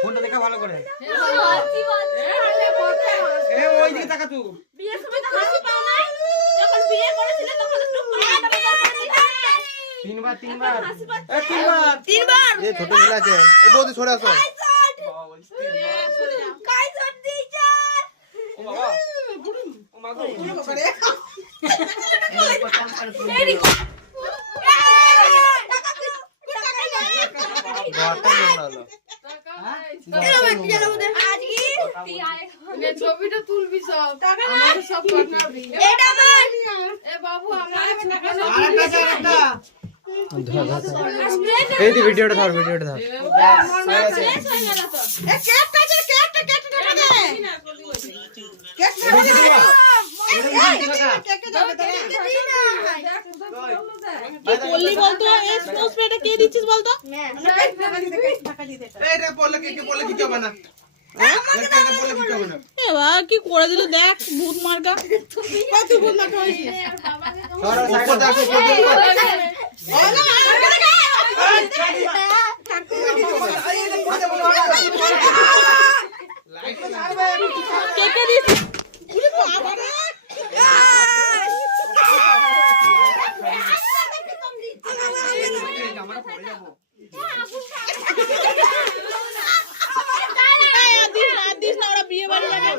ফোনটা দেখা ভালো করে ওই দিকে তাকা তুই বিয়ের সময় তো হাসি পাও না যখন বিয়ে করেছিলে তখন একটু তিনবার এই ছোট ছেলে আছে এই বৌদি সরে আসো কাই শট দিয়েছে ও বাবা ও মা গো করে ছবিটা তুলবি সব সব বাবু আমার এই ভিডিওটা ধর বললি বলতো এই স্পোর্টস পেটা কে দিচ্ছিস বলতো এইটা বললে কি বলে কি হবে না এবার কি করে দিল দেখ ভূত মার্কা কত ভূত মার্কা হয়েছে কে দিস বিয়ে বাড়ি যাবে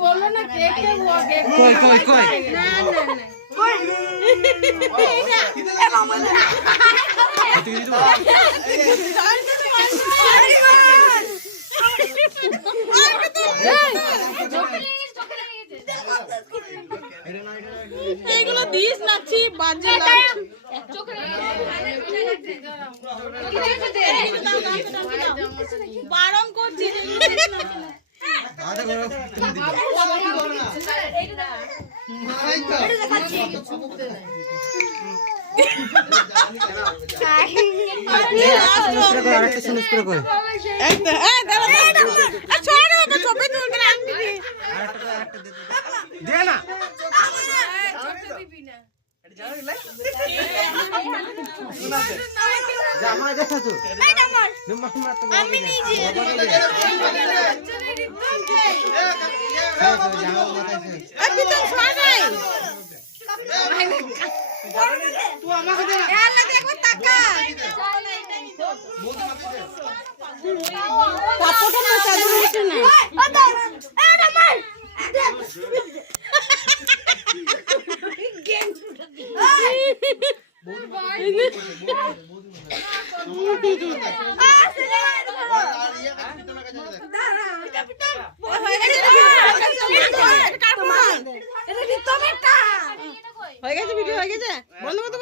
বললো না এগুলো দিস নাচি বাজে বারণ করছি হয়ে গেছে ভিডিও হয়ে গেছে বন্ধ করতে